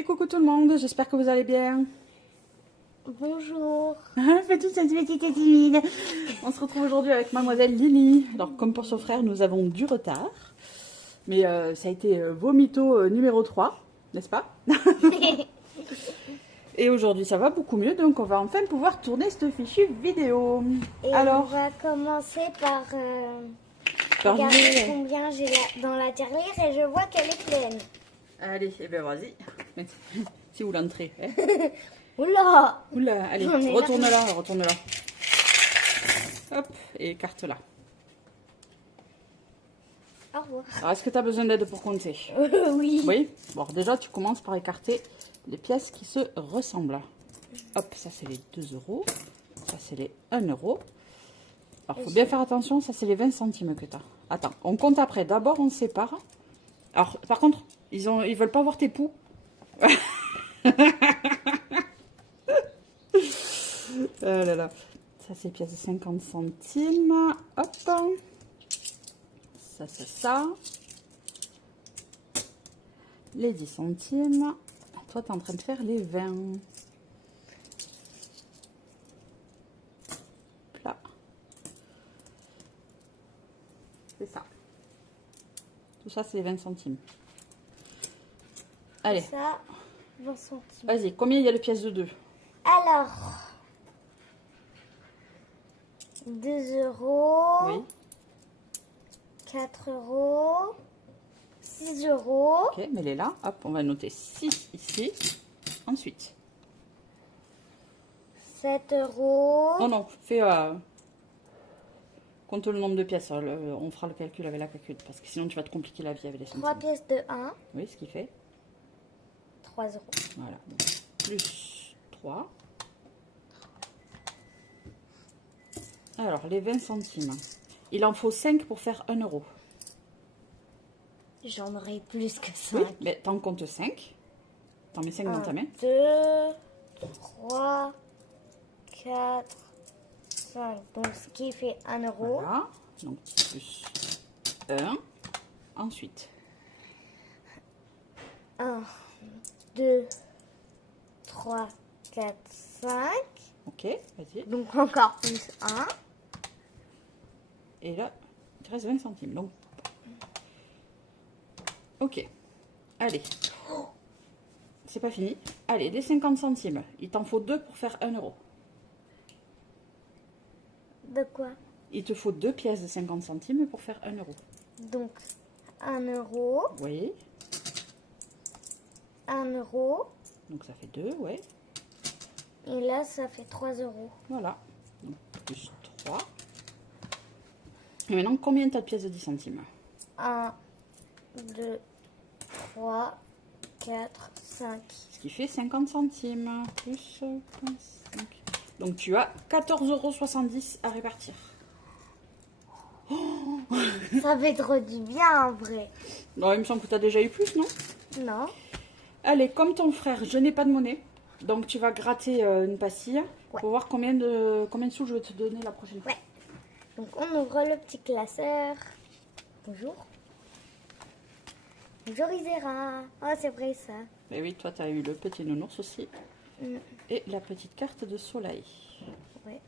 Et coucou tout le monde, j'espère que vous allez bien. Bonjour. Petite timide. On se retrouve aujourd'hui avec mademoiselle Lily. Alors comme pour son frère, nous avons du retard. Mais ça a été vomito numéro 3, n'est-ce pas? Et aujourd'hui ça va beaucoup mieux, donc on va enfin pouvoir tourner cette fichue vidéo. Et alors, on va commencer par par regarder Lily. combien j'ai dans la tirelire et je vois qu'elle est pleine. Allez, et bien vas-y. Si vous l'entrez. Hein. Oula! Oula, allez, On est retourne-la, retourne-la. Hop, et écarte-la. Au revoir. Alors, est-ce que tu as besoin d'aide pour compter? Oui. Oui. Bon, déjà, tu commences par écarter les pièces qui se ressemblent. Hop, ça, c'est les 2 euros. Ça, c'est les 1 euro. Alors, il faut bien faire attention, ça, c'est les 20 centimes que tu as. Attends, on compte après. D'abord, on sépare. Alors, par contre, ils veulent pas voir tes poux. Oh là là. Ça, c'est les pièces de 50 centimes. Hop. Ça, c'est ça. Les 10 centimes. Toi, tu es en train de faire les 20. Là. C'est ça. Tout ça, c'est les 20 centimes. Allez. Ça, 20 centimes. Vas-y, combien il y a de pièces de 2? Alors, 2 euros, Oui. 4 euros, 6 euros, Ok, mets-les là. Hop, on va noter 6 ici. Ensuite. 7 euros, Non, non, fais... compte le nombre de pièces. On fera le calcul avec la calcul. Parce que sinon, tu vas te compliquer la vie avec les 3 centimes. pièces de 1, Oui, ce qui fait. 3 euros. Voilà. Donc, plus 3. Alors, les 20 centimes. Il en faut 5 pour faire 1 euro. J'en aurai plus que 5. Oui, mais t'en comptes 5. T'en mets 5 dans ta main. 2, 3, 4, 5. Donc, ce qui fait 1 euro. Voilà. Donc, plus 1. Ensuite. 1, 2, 3, 4, 5. Ok, vas-y. Donc, encore plus 1. Et là, il te reste 20 centimes. Donc, ok. Allez. C'est pas fini. Allez, les 50 centimes. Il t'en faut 2 pour faire 1 euro. De quoi? Il te faut 2 pièces de 50 centimes pour faire 1 euro. Donc, 1 euro, Oui. 1 euro. Donc, ça fait 2, ouais. Et là, ça fait 3 euros. Voilà. Donc, plus 3. Et maintenant, combien tu as de pièces de 10 centimes? 1, 2, 3, 4, 5. Ce qui fait 50 centimes. Plus 5. Donc, tu as 14,70 € à répartir. Ça fait trop du bien en vrai. Non, il me semble que tu as déjà eu plus, non? Non? Allez, comme ton frère, je n'ai pas de monnaie. Donc, tu vas gratter une pastille Ouais. pour voir combien de sous je vais te donner la prochaine fois. Ouais. Donc on ouvre le petit classeur. Bonjour. Bonjour Isera. Oh, c'est vrai ça. Mais oui, toi, tu as eu le petit nounours aussi. Mm. Et la petite carte de soleil. Ouais.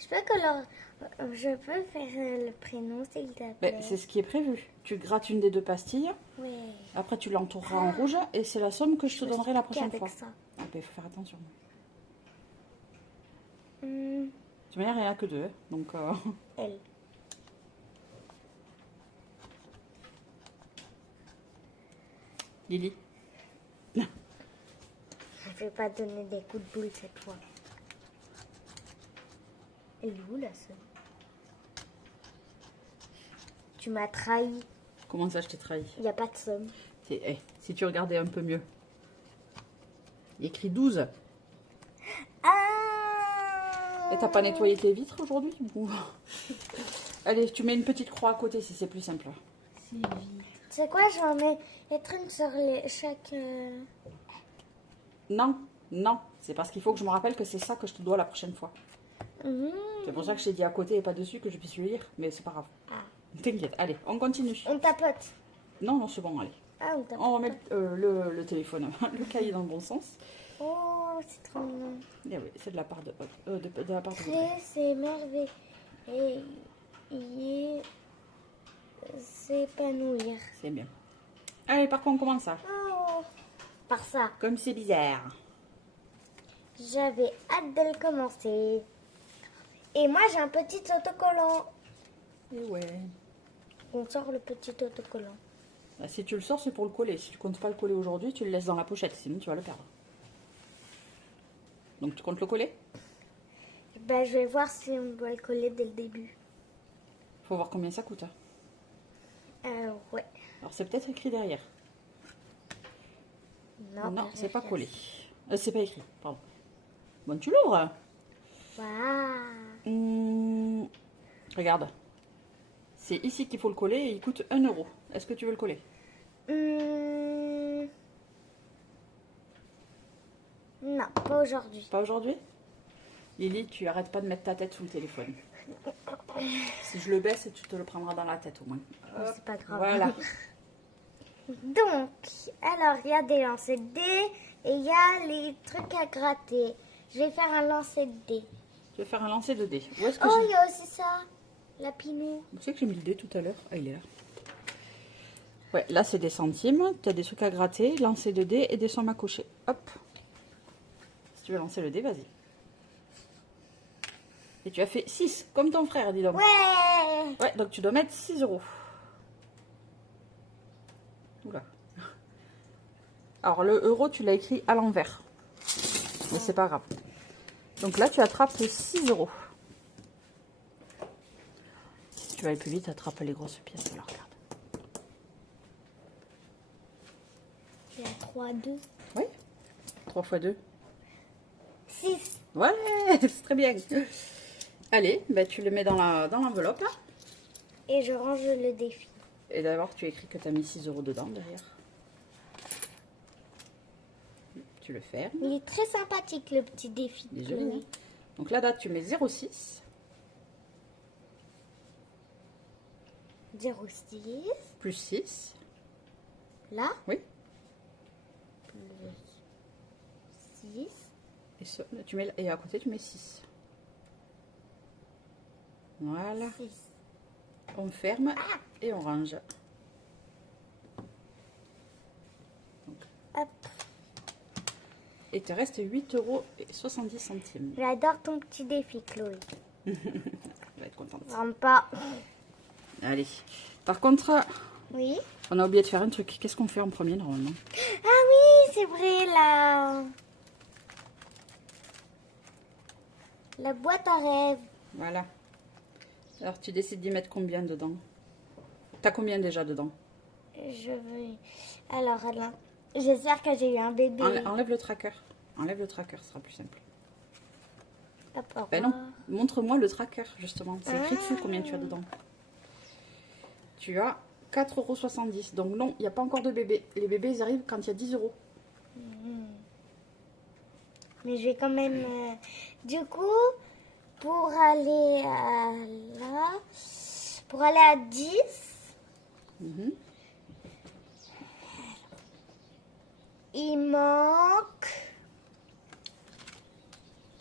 Je peux faire le prénom s'il te plaît. Ben, c'est ce qui est prévu. Tu grattes une des 2 pastilles. Ouais. Après, tu l'entoureras en rouge. Et c'est la somme que je te donnerai la prochaine Avec fois. ça. Ah, ben, il faut faire attention. Mm. De toute manière, il n'y en a que 2. Hein. Donc, Elle. Lily. Je vais pas donner des coups de boule cette fois. Elle est où la somme? Tu m'as trahi. Comment ça, je t'ai trahi? Il n'y a pas de somme. Si tu regardais un peu mieux. Il y a écrit 12. Ah! Et t'as pas nettoyé tes vitres aujourd'hui? Allez, tu mets une petite croix à côté si c'est plus simple. C'est quoi, j'en mets une sur chaque... Non, non. C'est parce qu'il faut que je me rappelle que c'est ça que je te dois la prochaine fois. C'est pour ça que je t'ai dit à côté et pas dessus que je puisse le lire. Mais c'est pas grave. Ah. T'inquiète. Allez, on continue. On tapote. Non, non, c'est bon, allez. Ah, on tape. On remet le téléphone, le cahier dans le bon sens. Oh, c'est trop mignon. Et oui, c'est de la part de la part de Audrey. Créer, c'est merveilleux. Et s'épanouir. C'est bien. Allez, par contre, on commence ça. Oh, par ça. Comme c'est bizarre. J'avais hâte de le commencer. Et moi, j'ai un petit autocollant. Et ouais. On sort le petit autocollant. Bah, si tu le sors, c'est pour le coller. Si tu comptes pas le coller aujourd'hui, tu le laisses dans la pochette, sinon tu vas le perdre. Donc tu comptes le coller? Ben, je vais voir si on doit le coller dès le début. Faut voir combien ça coûte. Hein. Ouais. Alors c'est peut-être écrit derrière. Non, c'est pas collé. C'est pas écrit, pardon. Bon, tu l'ouvres. Waouh. Regarde. C'est ici qu'il faut le coller et il coûte 1 euro. Est-ce que tu veux le coller? Non, pas aujourd'hui. Pas aujourd'hui? Lily, tu arrêtes pas de mettre ta tête sous le téléphone. Si je le baisse, tu te le prendras dans la tête au moins. C'est pas grave. Voilà. Donc, alors, il y a des lancers de dés et il y a les trucs à gratter. Je vais faire un lancer de dés. Je vais faire un lancer de dés. Où est-ce que Oh, j'ai... il y a aussi ça. La pinou. Vous savez que j'ai mis le dé tout à l'heure? Ah, il est là. Ouais, là c'est des centimes. Tu as des trucs à gratter, lancer de dés et des sommes à cocher. Hop. Si tu veux lancer le dé, vas-y. Et tu as fait 6, comme ton frère, dis donc. Ouais. Ouais, donc tu dois mettre 6 euros. Oula. Alors le euro, tu l'as écrit à l'envers. Mais c'est pas grave. Donc là, tu attrapes les 6 euros. Si tu vas aller plus vite, attrape les grosses pièces. Alors regarde. Il y a 3, 2. Oui. 3 fois 2. 6. Ouais, c'est très bien. Allez, bah, tu le mets dans l'enveloppe là. Et je range le défi. Et d'abord, tu écris que tu as mis 6 euros dedans derrière. Tu le fermes. Il est très sympathique le petit défi. Il est joli, hein. Donc la date, tu mets 06. 06. Plus 6. Là. Oui. Plus 6. Et, et à côté, tu mets 6. Voilà. 6. On ferme et on range. Hop. Et il te reste 8,70 euros. J'adore ton petit défi, Chloé. Elle va être contente. Rentre pas. Allez. Par contre, Oui. on a oublié de faire un truc. Qu'est-ce qu'on fait en premier normalement? Ah oui, c'est vrai, la boîte à rêve. Voilà. Alors tu décides d'y mettre combien dedans? T'as combien déjà dedans? Je veux... Alors, Alain, j'espère que j'ai eu un bébé. Enlève le tracker. Enlève le tracker, ce sera plus simple. Hop, au Ben revoir. non, montre-moi le tracker justement. C'est écrit dessus combien tu as dedans. Tu as 4,70 €. Donc non, il n'y a pas encore de bébé. Les bébés, ils arrivent quand il y a 10 euros. Mais je vais quand même... Du coup, pour aller à là... Pour aller à 10... Mhm. Il manque...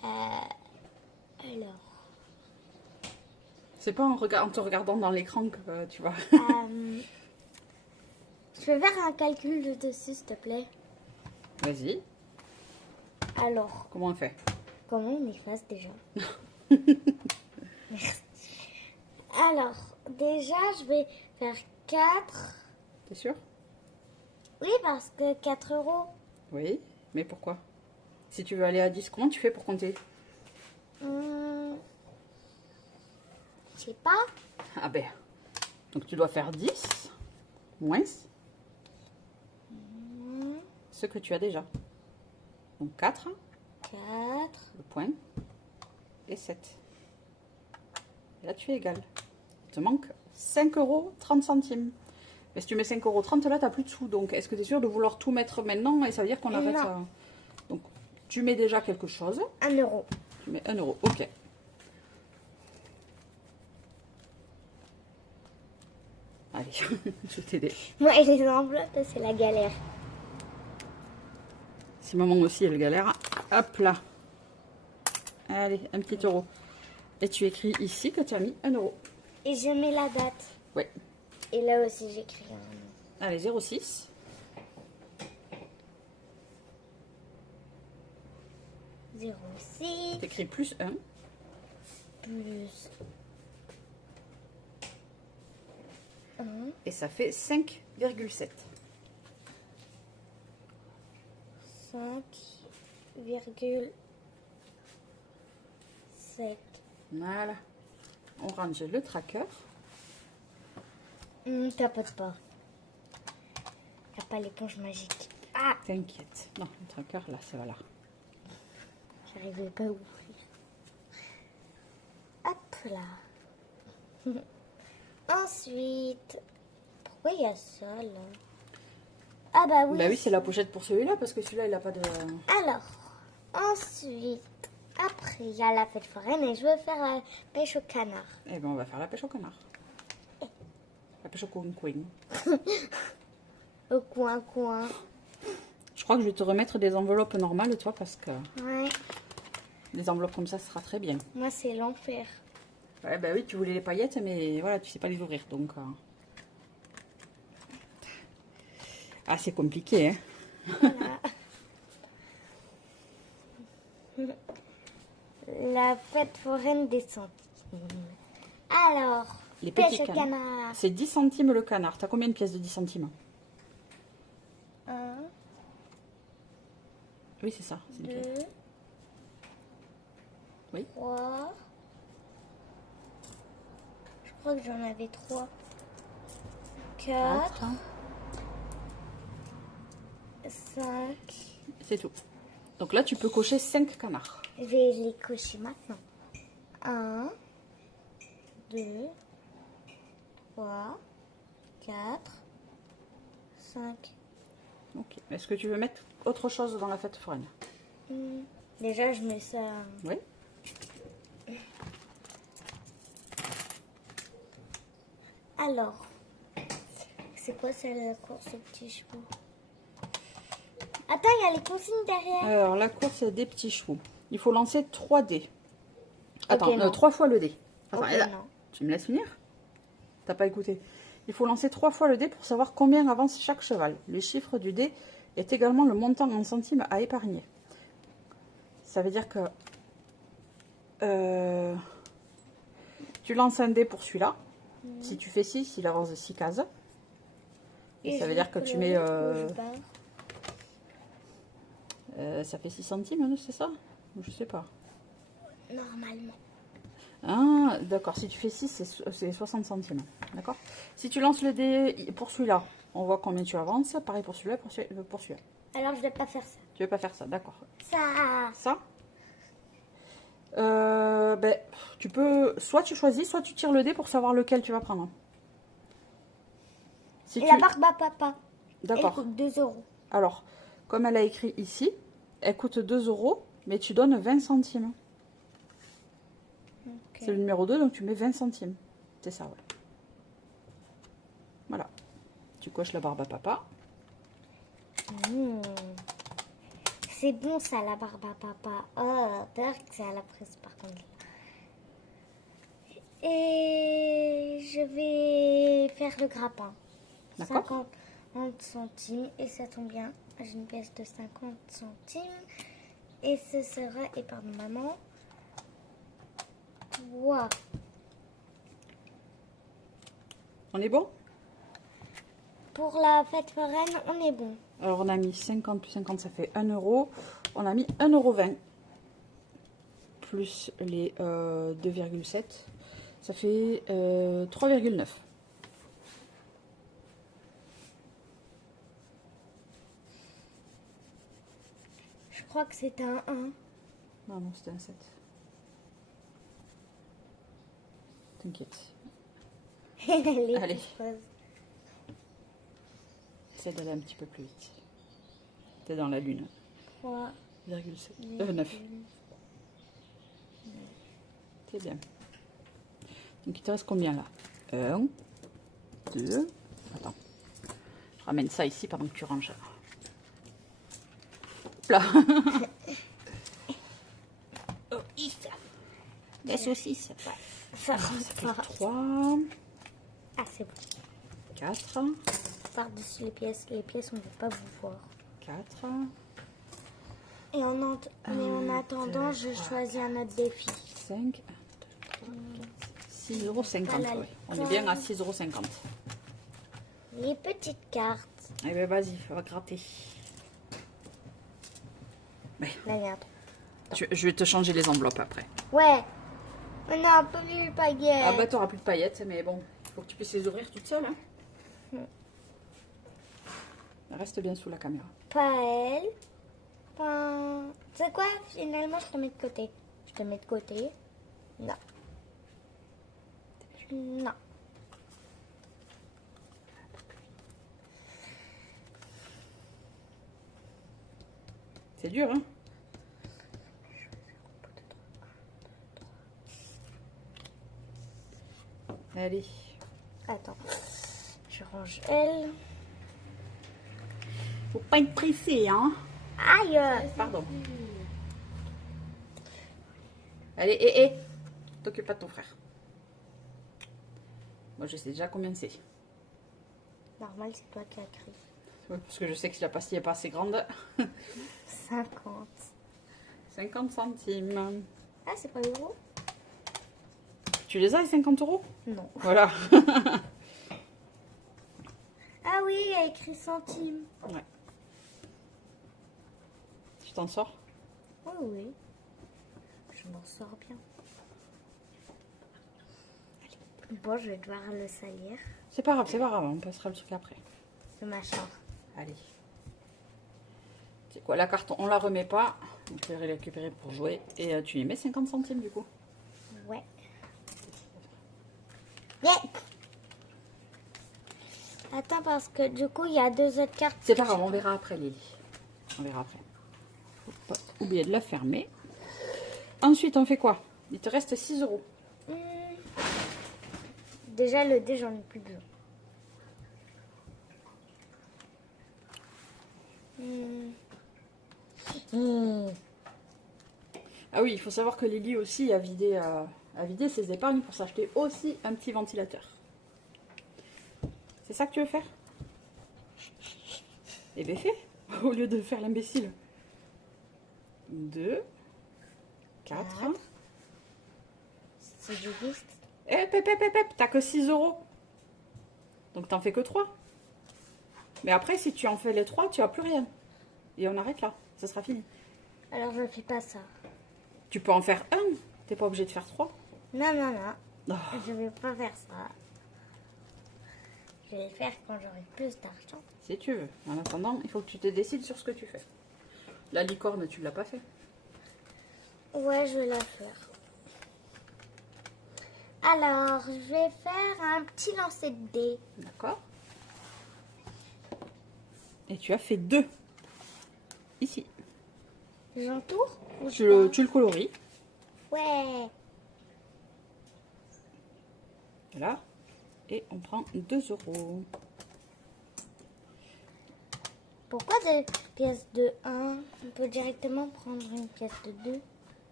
alors... C'est pas en te regardant dans l'écran que tu vois. Je vais faire un calcul dessus, s'il te plaît. Vas-y, Alors, comment on fait? comment on efface déjà? Merci. Alors, déjà, je vais faire 4. T'es sûr? Oui, parce que 4 euros. Oui, mais pourquoi? Si tu veux aller à 10, comment tu fais pour compter? Je sais pas. Ah ben, donc tu dois faire 10 moins ce que tu as déjà. Donc 4, 4. le point, et 7. Là, tu es égal. Il te manque 5,30 €. Mais si tu mets 5,30 € là, tu n'as plus de sous. Donc, est-ce que tu es sûr de vouloir tout mettre maintenant? Et ça veut dire qu'on arrête Non. ça. Donc, tu mets déjà quelque chose. 1 euro. Tu mets 1 euro. Ok. Allez, je vais t'aider. Moi, et les enveloppes, c'est la galère. Si maman aussi, elle galère. Hop là. Allez, un petit euro. Et tu écris ici que tu as mis 1 euro. Et je mets la date. Oui. Et là aussi, j'écris un nom. Allez, 0,6. 0,6 Tu écris plus 1. plus 1. Et ça fait 5,7. 5,7. Voilà. On range le tracker. Tapote pas. T'as pas l'éponge magique. Ah, T'inquiète. Non, le tracker, là, c'est voilà. j'arrivais pas à ouvrir. Hop là. Ensuite, pourquoi il y a ça là? Ah bah oui. Bah oui, c'est la pochette pour celui-là, parce que celui-là, il n'a pas de... Alors, ensuite, après, il y a la fête foraine et je veux faire la pêche au canard. Eh ben, on va faire la pêche au canard. La pêche au coin-coin. Au coin-coin. Je crois que je vais te remettre des enveloppes normales, toi, parce que Ouais, des enveloppes comme ça sera très bien. moi c'est l'enfer. Ouais, bah oui, tu voulais les paillettes, mais voilà, tu sais pas les ouvrir, donc... Ah, c'est compliqué, hein. Voilà. La fête foraine des centimes. Alors, Les pêche petits au canards. canard. C'est 10 centimes le canard. T'as combien de pièces de 10 centimes? 1, Oui, c'est ça. c'est 2, nickel. Oui. 3. Je crois que j'en avais 3. 4, 5. C'est tout. Donc là, tu peux cocher 5 canards. Je vais les cocher maintenant. 1, 2, 3, 4, 5. Ok. Est-ce que tu veux mettre autre chose dans la fête foraine? Déjà, je mets ça. Oui. Alors, c'est quoi ça, la course aux petits chevaux? Attends, il y a les consignes derrière. Alors, la course des petits chevaux. Il faut lancer 3 dés. Attends, non. 3 fois le dé. Attends, Ok, là, non. tu me laisses finir? T'as pas écouté. Il faut lancer 3 fois le dé pour savoir combien avance chaque cheval. Le chiffre du dé est également le montant en centimes à épargner. Ça veut dire que tu lances un dé pour celui-là. Si tu fais 6, il avance de 6 cases. Et ça veut dire que tu mets... ça fait 6 centimes, hein, c'est ça? Je sais pas. Normalement. Ah, d'accord. Si tu fais 6, c'est 60 centimes. D'accord? Si tu lances le dé pour celui-là, on voit combien tu avances. Pareil pour celui-là, pour celui-là. Alors, je vais pas faire ça. Tu veux pas faire ça, d'accord. Ça. Ça ben, tu peux... Soit tu choisis, soit tu tires le dé pour savoir lequel tu vas prendre. Si Et tu... la barbe à papa. Elle D'accord. coûte 2 euros. Alors, comme elle a écrit ici, elle coûte 2 euros, mais tu donnes 20 centimes. Okay. C'est le numéro 2, donc tu mets 20 centimes. C'est ça, ouais. Voilà. Tu coches la barbe à papa. C'est bon ça, la barbe à papa. Oh, peur que c'est à la presse par contre. Et je vais faire le grappin. D'accord. 50 centimes. Et ça tombe bien. J'ai une pièce de 50 centimes. Et ce sera, et pardon maman, 3. On est bon? Pour la fête foraine, on est bon. Alors, on a mis 50 plus 50, ça fait 1 euro. On a mis 1,20 € plus les 2,7. Ça fait 3,9. Je crois que c'est un 1. Non, non, c'était un 7. T'inquiète. Les Allez. petites phrases. Essaie d'aller un petit peu plus vite. T'es dans la lune. 3,9. 9. C'est bien. Donc il te reste combien là? 1, 2. Attends. Je ramène ça ici pendant que tu ranges. Hop là. Oh, ça. Des saucisses. Ouais. Ça fait rentre pas. 3, Ah, c'est bon. 4, Par-dessus les pièces. Les pièces, on ne va pas vous voir. 4. Et mais en attendant, je choisis un autre défi. 5, 6,50 €. Voilà, Ouais. On est bien à 6,50 €. Les petites cartes. Eh bien, vas-y, on va gratter. Là, il y a un truc. Je vais te changer les enveloppes après. Ouais. On a un peu de paillettes. Ah bah, t'auras plus de paillettes, mais bon, il faut que tu puisses les ouvrir toute seule. Hein. Reste bien sous la caméra. Pas elle. Pas... C'est quoi? Finalement, je te mets de côté. Je te mets de côté. Non. Non. C'est dur, hein? Allez. Attends. Je range elle. Faut pas être pressé, hein? Aïe! Pardon. Allez, hé. T'occupe pas de ton frère. Moi, je sais déjà combien c'est. Normal, c'est toi qui as écrit. Oui, parce que je sais que si la pastille n'est pas assez grande. 50. 50 centimes. Ah, c'est pas euro? Tu les as, les 50 €? Non. Voilà. Ah oui, il y a écrit centimes. Ouais. Tu t'en sors? Oh oui. Je m'en sors bien. Bon, je vais devoir le salir. C'est pas grave, on passera le truc après. Le machin. Allez. C'est quoi, la carte, on la remet pas. On peut les récupérer pour jouer. Et tu y mets 50 centimes du coup. Ouais. Yeah. Attends, parce que du coup, il y a 2 autres cartes. C'est pas grave, on verra après, Lily. On verra après. Faut pas oublier de la fermer. Ensuite, on fait quoi? Il te reste 6 €. Déjà, le dé, j'en ai plus besoin. Ah oui, il faut savoir que Lily aussi a vidé ses épargnes pour s'acheter aussi un petit ventilateur. C'est ça que tu veux faire? Eh bien fais, au lieu de faire l'imbécile. 2, 4. C'est juste. Eh, t'as que 6 €. Donc t'en fais que 3. Mais après, si tu en fais les 3, tu n'as plus rien. Et on arrête là, ça sera fini. Alors, je fais pas ça. Tu peux en faire un, t'es pas obligé de faire 3. Non, non, non. Oh. Je vais pas faire ça. Je vais le faire quand j'aurai plus d'argent. Si tu veux. En attendant, il faut que tu te décides sur ce que tu fais. La licorne, tu l'as pas fait. Ouais, je vais la faire. Alors, je vais faire un petit lancer de dés. D'accord. Et tu as fait 2. Ici. J'entoure ou Tu le coloris. Ouais. Voilà. Et on prend 2 €. Pourquoi des pièces de 1? On peut directement prendre une pièce de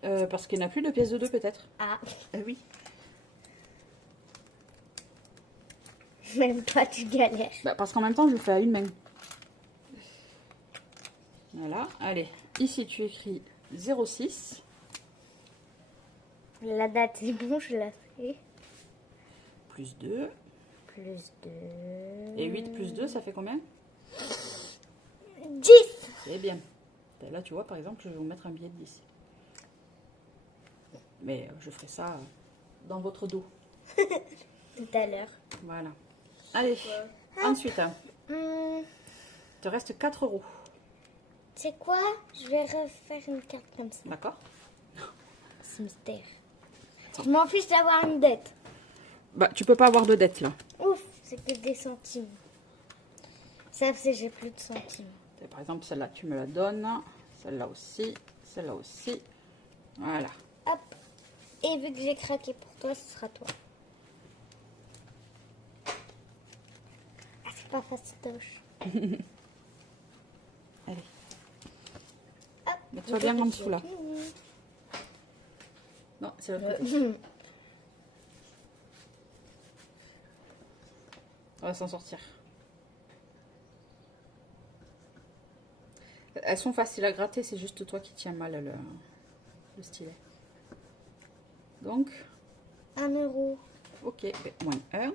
2. Parce qu'il n'y en a plus de pièces de 2 peut-être. Ah, Oui. même toi tu galères. Bah, parce qu'en même temps, je le fais à une main. Voilà. Allez. Ici, tu écris 06. La date c'est bon, je la fais. Plus 2. Plus 2. Et 8 plus 2, ça fait combien? 10. C'est bien. Là, tu vois, par exemple, je vais vous mettre un billet de 10. Mais je ferai ça dans votre dos. Tout à l'heure. Voilà. Allez. Ensuite, Hum, il te reste 4 €. c'est quoi? Je vais refaire une carte comme ça. D'accord? C'est mystère. Je m'en fiche d'avoir une dette. Bah, tu peux pas avoir de dette là. Ouf, c'est que des centimes. Ça, c'est j'ai plus de centimes. Et par exemple, celle-là, tu me la donnes. Celle-là aussi. Celle-là aussi. Voilà. Hop. Et vu que j'ai craqué pour toi, ce sera toi. pas fastoche. Allez, Hop, mets-toi bien en dessous là. Non, c'est l'autre côté. On va s'en sortir. Elles sont faciles à gratter, c'est juste toi qui tiens mal le stylet. Donc, 1 euro. ok, ben, moins 1. Il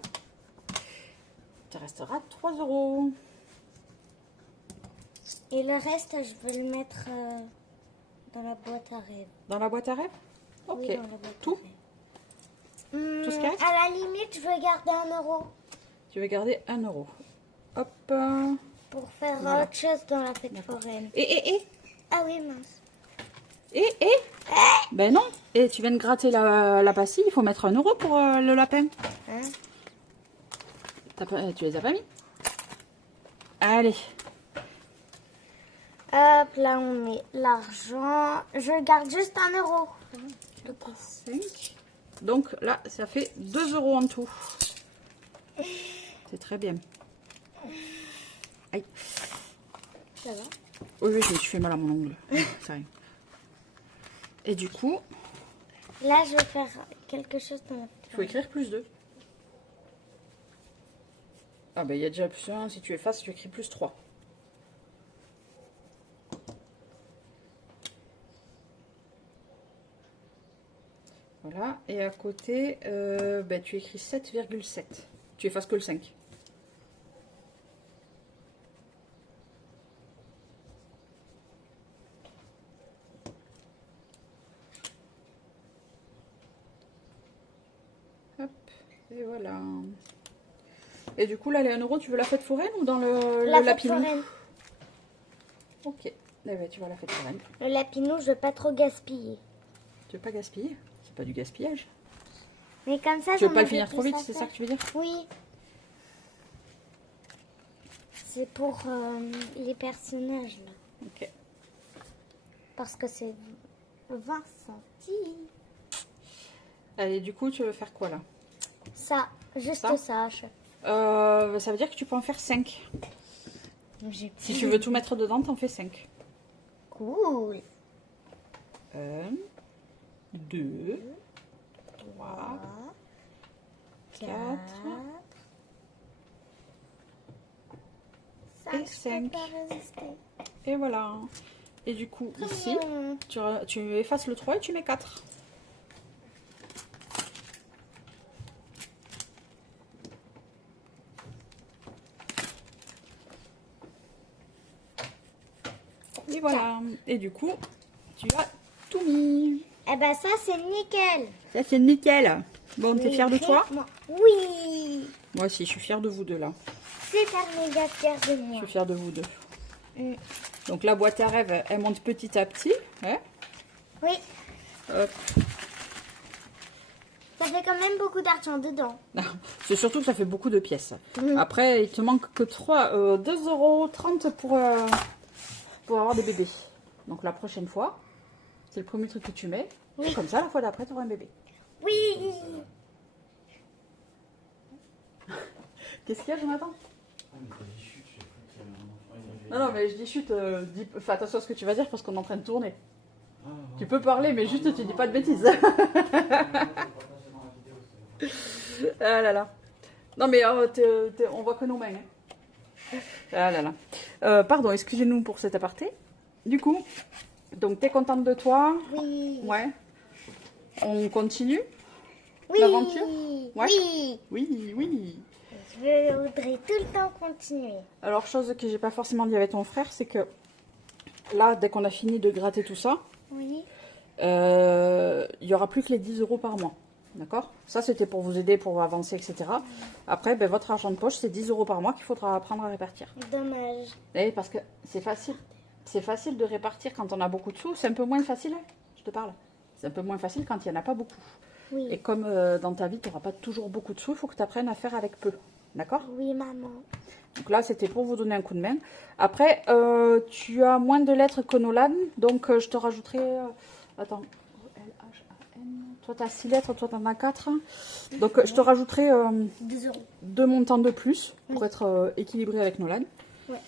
te restera 3 euros. Et le reste, je vais le mettre dans la boîte à rêves. Dans la boîte à rêves? Ok, Oui, dans la boîte tout? à rêves. Tout ce qu'il reste? À la limite, je veux garder 1 euro Tu veux garder 1 euro. Hop. pour faire Voilà. autre chose dans la fête foraine. Et Ah oui, mince. Ben non. Et tu viens de gratter la pastille, il faut mettre 1 euro pour le lapin. Hein? Tu les as pas mis? Allez. Hop, là on met l'argent. Je garde juste 1 euro. 5. Donc là, ça fait 2 euros en tout. C'est très bien. Aïe. Ça va? Oui, je me suis fait mal à mon ongle. C'est rien. Et du coup, Là, je vais faire quelque chose dans la fête il faut écrire plus 2. Ah ben il y a déjà plus 1. Si tu effaces, tu écris plus 3. Voilà. Et à côté, ben, tu écris 7,7. Tu effaces que le 5. Hop, et voilà. Et du coup, là, les 1 euro, tu veux la fête foraine ou dans le La fête lapinou? foraine. Ok, eh ben, tu vas la fête foraine. Le lapinou, je veux pas trop gaspiller. Tu veux pas gaspiller? C'est pas du gaspillage. Mais comme ça, Tu veux j'en pas le avais finir trop plus vite, à c'est ça faire. que tu veux dire? Oui. C'est pour les personnages, là. Ok. Parce que c'est 20 centimes. Allez, du coup, tu veux faire quoi là? Ça, juste Ça ça. Ça veut dire que tu peux en faire 5. J'ai Si tu veux tout mettre dedans, t'en fais 5. Cool. 1, 2, 3, 4 et 5. Et voilà. Et du coup, ici, tu effaces le 3 et tu mets 4. Et voilà. Et du coup, tu as tout mis. Eh ben ça, c'est nickel. Ça, c'est nickel. Bon, t'es fière de toi? Oui. Moi aussi, je suis fière de vous deux là. Super méga fière de Je moi. suis fière de vous deux. Mm. Donc la boîte à rêves, elle monte petit à petit. Hein? Oui. Hop. Ça fait quand même beaucoup d'argent dedans. C'est surtout que ça fait beaucoup de pièces. Mhm. Après, il te manque que 2,30 € pour avoir des bébés. Donc la prochaine fois, c'est le premier truc que tu mets. Oui. Comme ça, la fois d'après, tu auras un bébé. Oui. Qu'est-ce qu'il y a, Jonathan? Non, mais je dis chute, fais attention à ce que tu vas dire parce qu'on est en train de tourner. Tu peux parler, mais juste tu dis pas de bêtises. Ah là là. Non, mais on voit que nos mains. Hein. Ah là là. Pardon, excusez-nous pour cet aparté. Du coup, donc t'es contente de toi? Oui. Ouais. On continue Oui. l'aventure? Ouais. Oui. Oui, oui. Je voudrais tout le temps continuer. Alors, chose que j'ai pas forcément dit avec ton frère, c'est que là, dès qu'on a fini de gratter tout ça, Oui. il y aura plus que les 10 € par mois. D'accord? Ça, c'était pour vous aider, pour avancer, etc. Après, ben, votre argent de poche, c'est 10 € par mois qu'il faudra apprendre à répartir. Dommage. Et parce que c'est facile. C'est facile de répartir quand on a beaucoup de sous. C'est un peu moins facile, hein, je te parle. C'est un peu moins facile quand il n'y en a pas beaucoup. Oui. Et comme dans ta vie, tu n'auras pas toujours beaucoup de sous, il faut que tu apprennes à faire avec peu. D'accord? Oui, maman. Donc là, c'était pour vous donner un coup de main. Après, tu as moins de lettres que Nolan. Donc, je te rajouterai... attends. L-H-A-N Toi, tu as 6 lettres, toi, tu en as 4. Donc, je te rajouterai 2 euros. 2 montants de plus pour être équilibré avec Nolan. Ouais.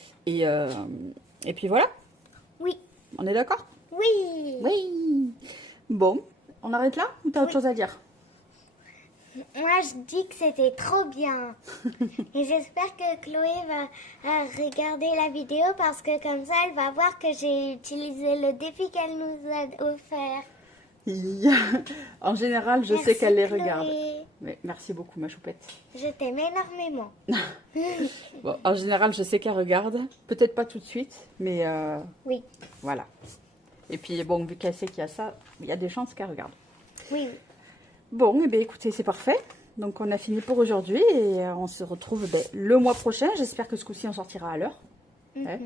Et puis voilà, Oui. on est d'accord? Oui. Oui. Bon, on arrête là ou tu as autre chose à dire? Moi, je dis que c'était trop bien. Et j'espère que Chloé va regarder la vidéo parce que comme ça, elle va voir que j'ai utilisé le défi qu'elle nous a offert. En général, je sais Merci, qu'elle les Chloé. regarde. Mais merci beaucoup, ma choupette. Je t'aime énormément. Bon, en général, je sais qu'elle regarde. Peut-être pas tout de suite, mais Oui, voilà. Et puis, bon, vu qu'elle sait qu'il y a ça, il y a des chances qu'elle regarde. oui. Bon, eh bien, écoutez, c'est parfait. Donc, on a fini pour aujourd'hui et on se retrouve le mois prochain. J'espère que ce coup-ci, on sortira à l'heure. Ouais.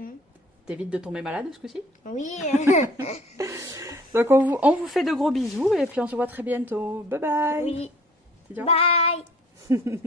T'évites de tomber malade ce coup-ci. Oui. Donc, on vous fait de gros bisous et puis on se voit très bientôt. Bye bye. Oui. Tu dis au revoir? Bye.